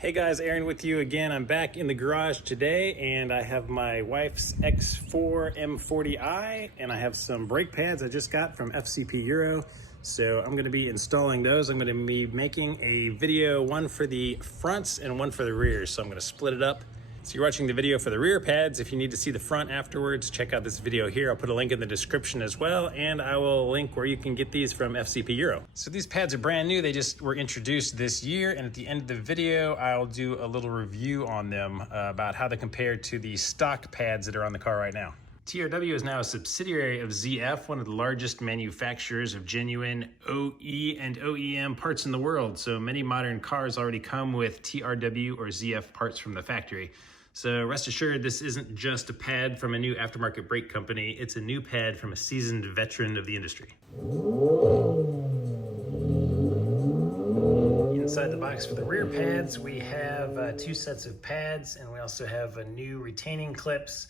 Hey guys, Aaron with you again. I'm back in the garage today and I have my wife's X4 M40i and I have some brake pads I just got from FCP Euro. So I'm gonna be installing those. I'm gonna be making a video, one for the fronts and one for the rears. So I'm gonna split it up. So you're watching the video for the rear pads. If you need to see the front afterwards, check out this video here. I'll put a link in the description as well, and I will link where you can get these from FCP Euro. So these pads are brand new. They just were introduced this year, and at the end of the video, I'll do a little review on them about how they compare to the stock pads that are on the car right now. TRW is now a subsidiary of ZF, one of the largest manufacturers of genuine OE and OEM parts in the world. So many modern cars already come with TRW or ZF parts from the factory. So rest assured, this isn't just a pad from a new aftermarket brake company. It's a new pad from a seasoned veteran of the industry. Inside the box for the rear pads, we have two sets of pads, and we also have new retaining clips,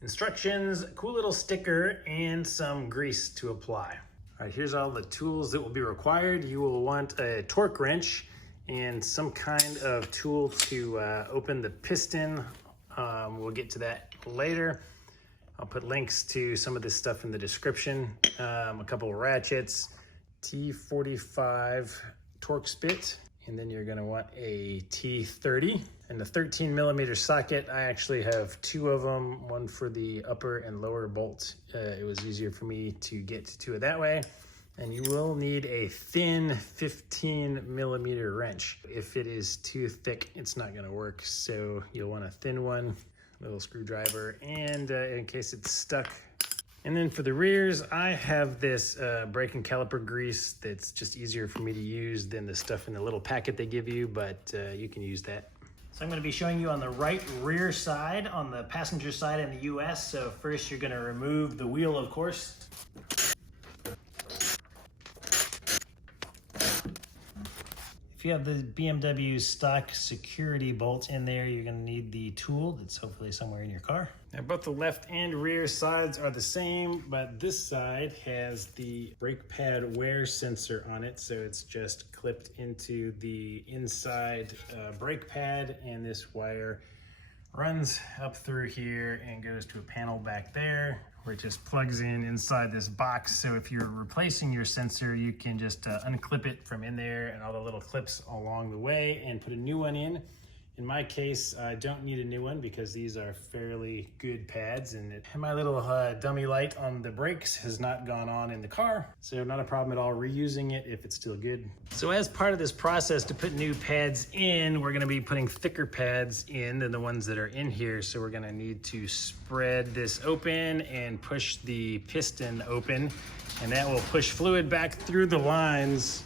instructions, a cool little sticker, and some grease to apply. All right, here's all the tools that will be required. You will want a torque wrench and some kind of tool to open the piston. We'll get to that later. I'll put links to some of this stuff in the description. A couple of ratchets, T45 torque spit, and then you're gonna want a T30 and a 13mm socket. I actually have two of them, one for the upper and lower bolt. It was easier for me to get to it that way. And you will need a thin 15mm wrench. If it is too thick, it's not gonna work. So you'll want a thin one, little screwdriver, and in case it's stuck. And then for the rears, I have this brake and caliper grease that's just easier for me to use than the stuff in the little packet they give you, but you can use that. So I'm gonna be showing you on the right rear side, on the passenger side in the US. So first you're gonna remove the wheel, of course. If you have the BMW stock security bolt in there, you're gonna need the tool that's hopefully somewhere in your car. Now both the left and rear sides are the same, but this side has the brake pad wear sensor on it, so it's just clipped into the inside brake pad, and this wire runs up through here and goes to a panel back there where it just plugs in inside this box. So if you're replacing your sensor, you can just unclip it from in there and all the little clips along the way and put a new one in. In my case, I don't need a new one because these are fairly good pads, and my little dummy light on the brakes has not gone on in the car, so not a problem at all reusing it if it's still good. So as part of this process to put new pads in, we're gonna be putting thicker pads in than the ones that are in here. So we're gonna need to spread this open and push the piston open, and that will push fluid back through the lines.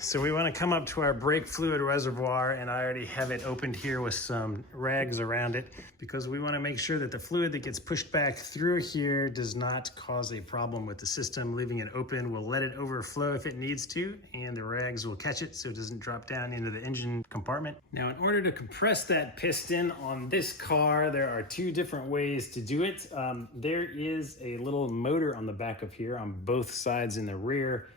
So we want to come up to our brake fluid reservoir, and I already have it opened here with some rags around it because we want to make sure that the fluid that gets pushed back through here does not cause a problem with the system. Leaving it open will let it overflow if it needs to, and the rags will catch it so it doesn't drop down into the engine compartment. Now, in order to compress that piston on this car, there are two different ways to do it. There is a little motor on the back of here on both sides in the rear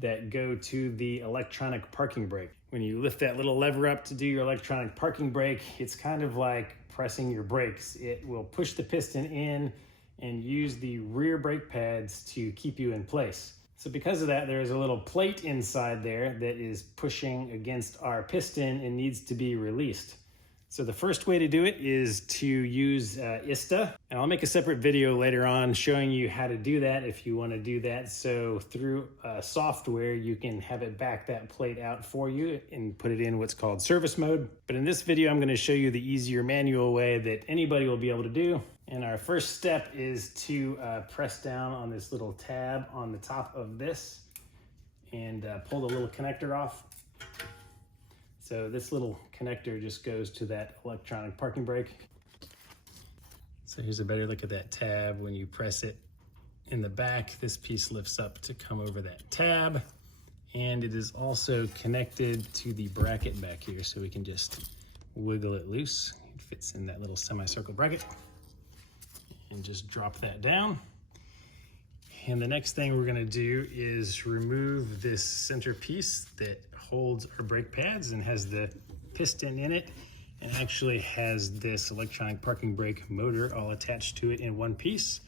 that go to the electronic parking brake. When you lift that little lever up to do your electronic parking brake, it's kind of like pressing your brakes. It will push the piston in and use the rear brake pads to keep you in place. So because of that, there is a little plate inside there that is pushing against our piston and needs to be released. So the first way to do it is to use ISTA, and I'll make a separate video later on showing you how to do that if you want to do that. So through software, you can have it back that plate out for you and put it in what's called service mode. But in this video, I'm going to show you the easier manual way that anybody will be able to do. And our first step is to press down on this little tab on the top of this and pull the little connector off. So this little connector just goes to that electronic parking brake. So here's a better look at that tab. When you press it in the back, this piece lifts up to come over that tab. And it is also connected to the bracket back here, so we can just wiggle it loose. It fits in that little semicircle bracket. And just drop that down. And the next thing we're gonna do is remove this center piece that holds our brake pads and has the piston in it, and actually has this electronic parking brake motor all attached to it in one piece.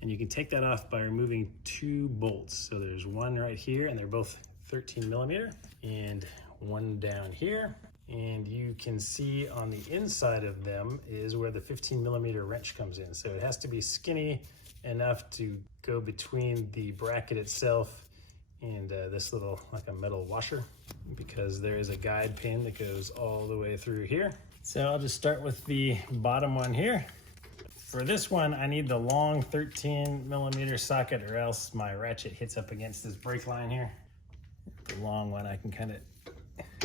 And you can take that off by removing 2 bolts. So there's one right here, and they're both 13 millimeter, and one down here. And you can see on the inside of them is where the 15 millimeter wrench comes in. So it has to be skinny enough to go between the bracket itself and this little, like a metal washer, because there is a guide pin that goes all the way through here. So I'll just start with the bottom one here. For this one, I need the long 13 millimeter socket, or else my ratchet hits up against this brake line here. The long one, I can kind of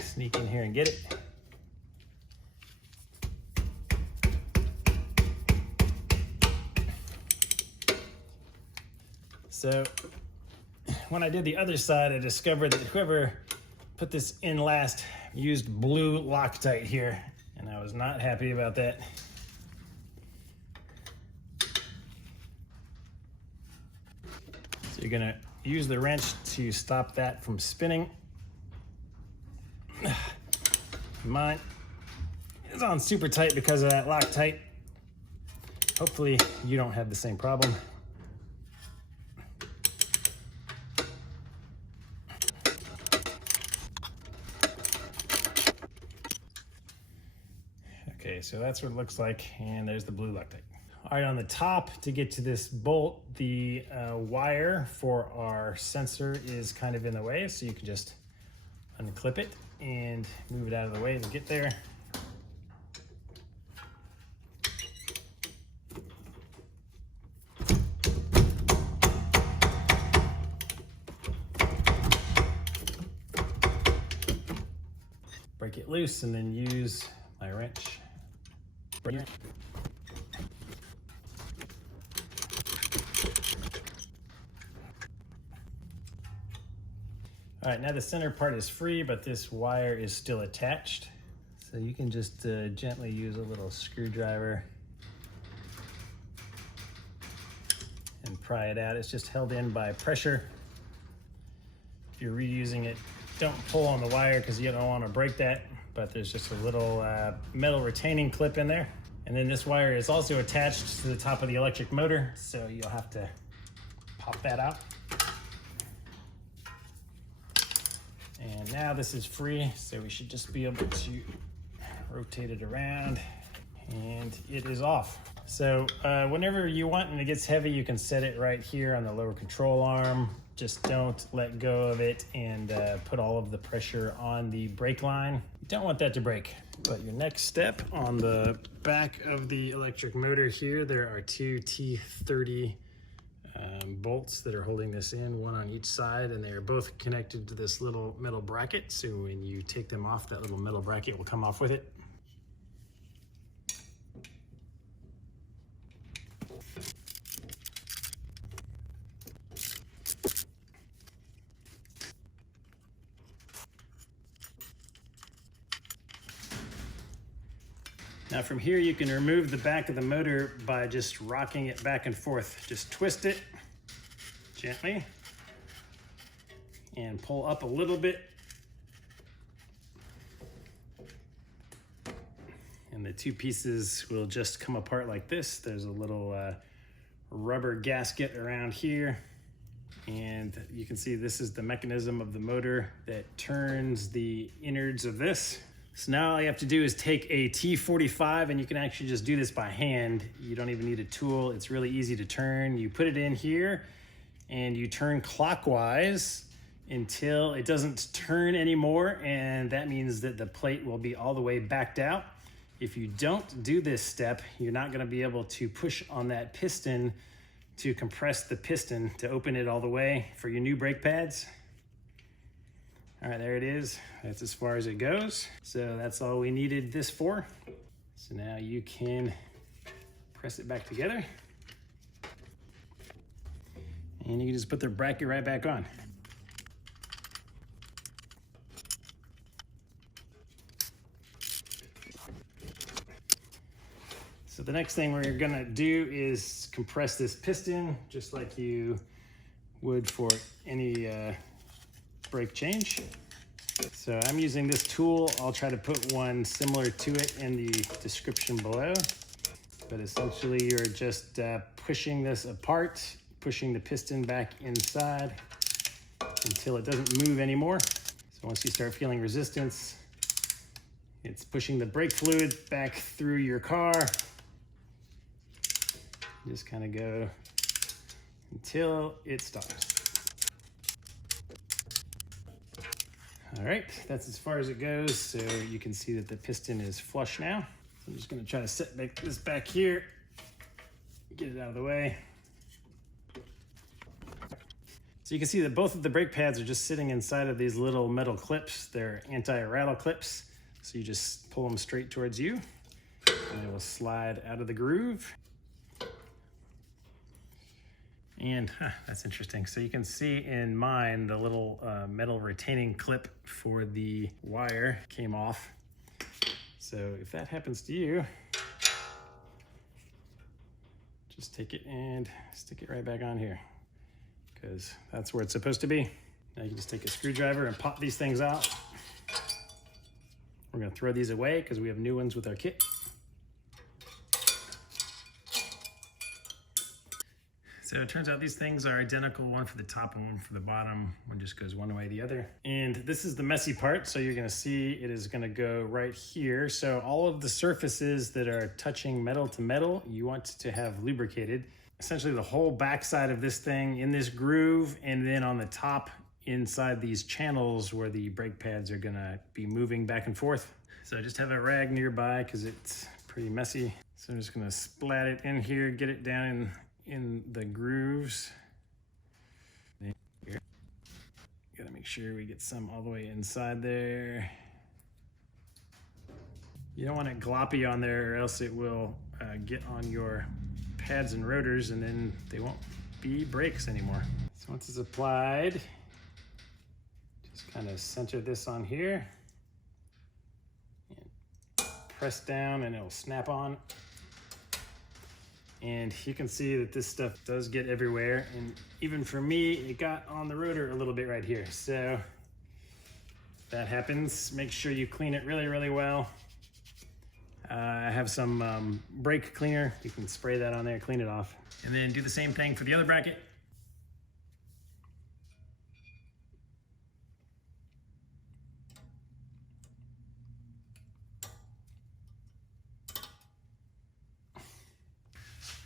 sneak in here and get it. So when I did the other side, I discovered that whoever put this in last used blue Loctite here, and I was not happy about that. So you're gonna use the wrench to stop that from spinning. Mine is on super tight because of that Loctite. Hopefully you don't have the same problem. Okay, so that's what it looks like, and there's the blue Loctite. All right, on the top, to get to this bolt, the wire for our sensor is kind of in the way, so you can just unclip it and move it out of the way to get there. Break it loose and then use my wrench. Right here. All right, now the center part is free, but this wire is still attached. So you can just gently use a little screwdriver and pry it out. It's just held in by pressure. If you're reusing it, don't pull on the wire because you don't want to break that, but there's just a little metal retaining clip in there. And then this wire is also attached to the top of the electric motor, so you'll have to pop that out. And now this is free, so we should just be able to rotate it around, and it is off. So whenever you want and it gets heavy, you can set it right here on the lower control arm. Just don't let go of it and put all of the pressure on the brake line. You don't want that to break. But your next step, on the back of the electric motor here, there are 2 T30 bolts that are holding this in, one on each side, and they are both connected to this little metal bracket. So when you take them off, that little metal bracket will come off with it. Now from here, you can remove the back of the motor by just rocking it back and forth. Just twist it gently and pull up a little bit. And the 2 pieces will just come apart like this. There's a little rubber gasket around here. And you can see this is the mechanism of the motor that turns the innards of this. So now all you have to do is take a T45, and you can actually just do this by hand. You don't even need a tool. It's really easy to turn. You put it in here and you turn clockwise until it doesn't turn anymore, and that means that the plate will be all the way backed out. If you don't do this step, you're not going to be able to push on that piston to compress the piston to open it all the way for your new brake pads. All right, there it is. That's as far as it goes. So that's all we needed this for. So now you can press it back together. And you can just put the bracket right back on. So the next thing we're gonna do is compress this piston, just like you would for any brake change. So I'm using this tool. I'll try to put one similar to it in the description below. But essentially you're just pushing this apart, pushing the piston back inside until it doesn't move anymore. So once you start feeling resistance, it's pushing the brake fluid back through your car. Just kind of go until it stops. All right, that's as far as it goes. So you can see that the piston is flush now. So I'm just gonna try to set this back here, get it out of the way. So you can see that both of the brake pads are just sitting inside of these little metal clips. They're anti-rattle clips. So you just pull them straight towards you and it will slide out of the groove. And that's interesting. So you can see in mine, the little metal retaining clip for the wire came off. So if that happens to you, just take it and stick it right back on here, because that's where it's supposed to be. Now you can just take a screwdriver and pop these things out. We're gonna throw these away because we have new ones with our kit. So it turns out these things are identical, one for the top and one for the bottom. One just goes one way or the other. And this is the messy part. So you're gonna see it is gonna go right here. So all of the surfaces that are touching metal to metal, you want to have lubricated. Essentially the whole backside of this thing in this groove, and then on the top inside these channels where the brake pads are gonna be moving back and forth. So just have a rag nearby because it's pretty messy. So I'm just gonna splat it in here, get it down in the grooves. Gotta make sure we get some all the way inside there. You don't want it gloppy on there or else it will get on your pads and rotors and then they won't be brakes anymore. So once it's applied, just kind of center this on here and press down and it'll snap on. And you can see that this stuff does get everywhere. And even for me, it got on the rotor a little bit right here. So if that happens, make sure you clean it really, really well. I have some brake cleaner. You can spray that on there, clean it off. And then do the same thing for the other bracket.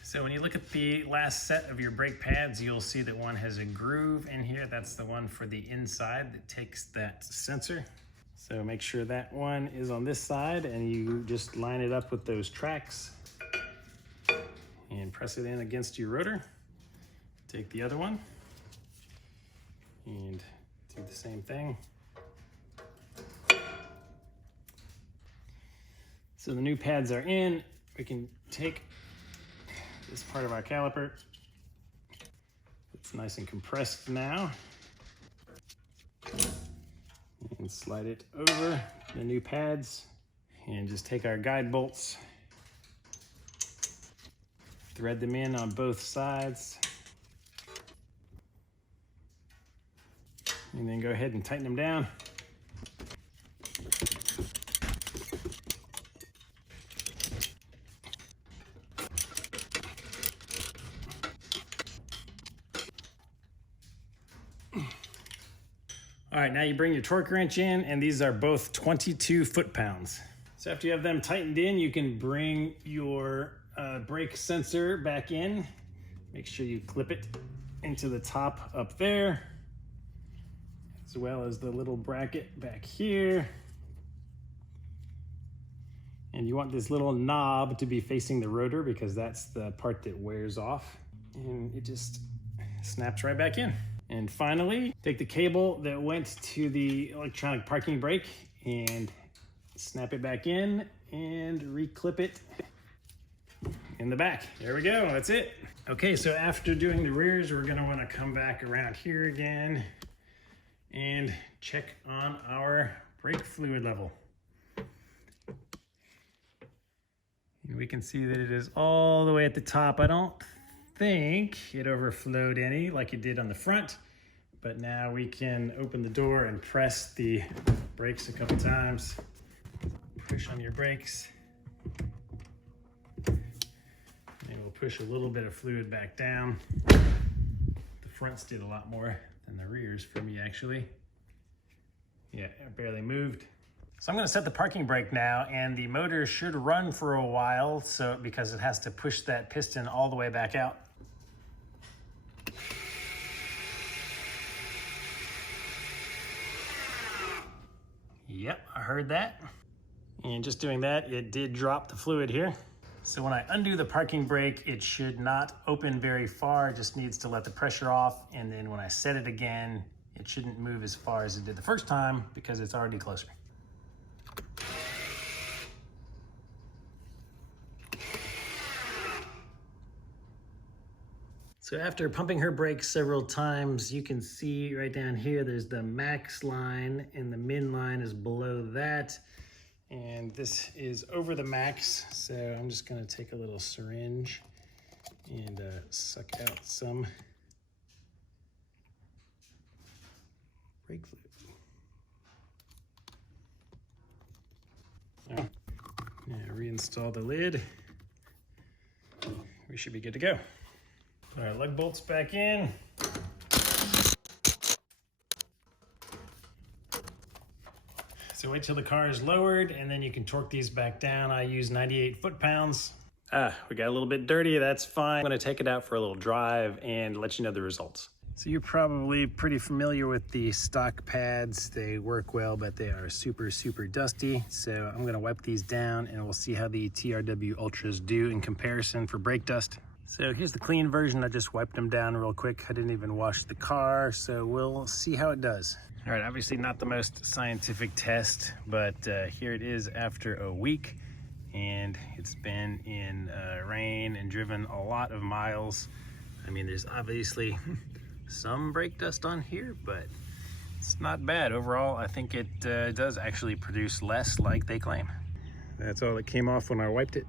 So when you look at the last set of your brake pads, you'll see that one has a groove in here. That's the one for the inside that takes that sensor. So make sure that one is on this side and you just line it up with those tracks and press it in against your rotor. Take the other one and do the same thing. So the new pads are in. We can take this part of our caliper. It's nice and compressed now. And slide it over the new pads and just take our guide bolts, thread them in on both sides, and then go ahead and tighten them down. All right, now you bring your torque wrench in, and these are both 22 foot-pounds. So after you have them tightened in, you can bring your brake sensor back in. Make sure you clip it into the top up there, as well as the little bracket back here. And you want this little knob to be facing the rotor because that's the part that wears off. And it just snaps right back in. And finally, take the cable that went to the electronic parking brake and snap it back in and reclip it in the back. There we go, that's it. Okay, so after doing the rears, we're gonna wanna come back around here again and check on our brake fluid level. And we can see that it is all the way at the top. I don't think it overflowed any like it did on the front, but now we can open the door and press the brakes a couple times. Push on your brakes. And we'll push a little bit of fluid back down. The fronts did a lot more than the rears for me, actually. Yeah, it barely moved. So I'm gonna set the parking brake now, and the motor should run for a while, because it has to push that piston all the way back out. Yep, I heard that. And just doing that, it did drop the fluid here. So when I undo the parking brake, it should not open very far, it just needs to let the pressure off. And then when I set it again, it shouldn't move as far as it did the first time because it's already closer. So after pumping her brakes several times, you can see right down here, there's the max line and the min line is below that. And this is over the max. So I'm just gonna take a little syringe and suck out some brake fluid. Now reinstall the lid. We should be good to go. All right, lug bolts back in. So wait till the car is lowered and then you can torque these back down. I use 98 foot-pounds. We got a little bit dirty, that's fine. I'm gonna take it out for a little drive and let you know the results. So you're probably pretty familiar with the stock pads. They work well, but they are super, super dusty. So I'm gonna wipe these down and we'll see how the TRW Ultras do in comparison for brake dust. So here's the clean version. I just wiped them down real quick. I didn't even wash the car, so we'll see how it does. All right, obviously not the most scientific test, but here it is after a week, and it's been in rain and driven a lot of miles. I mean, there's obviously some brake dust on here, but it's not bad. Overall, I think it does actually produce less like they claim. That's all that came off when I wiped it.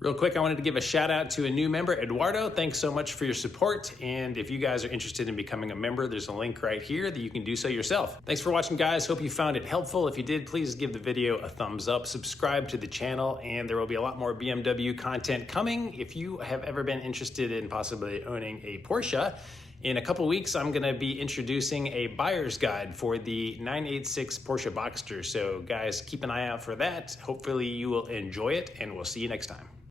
Real quick, I wanted to give a shout out to a new member, Eduardo. Thanks so much for your support. And if you guys are interested in becoming a member, there's a link right here that you can do so yourself. Thanks for watching, guys. Hope you found it helpful. If you did, please give the video a thumbs up, subscribe to the channel, and there will be a lot more BMW content coming. If you have ever been interested in possibly owning a Porsche, in a couple weeks, I'm gonna be introducing a buyer's guide for the 986 Porsche Boxster. So guys, keep an eye out for that. Hopefully you will enjoy it, and we'll see you next time.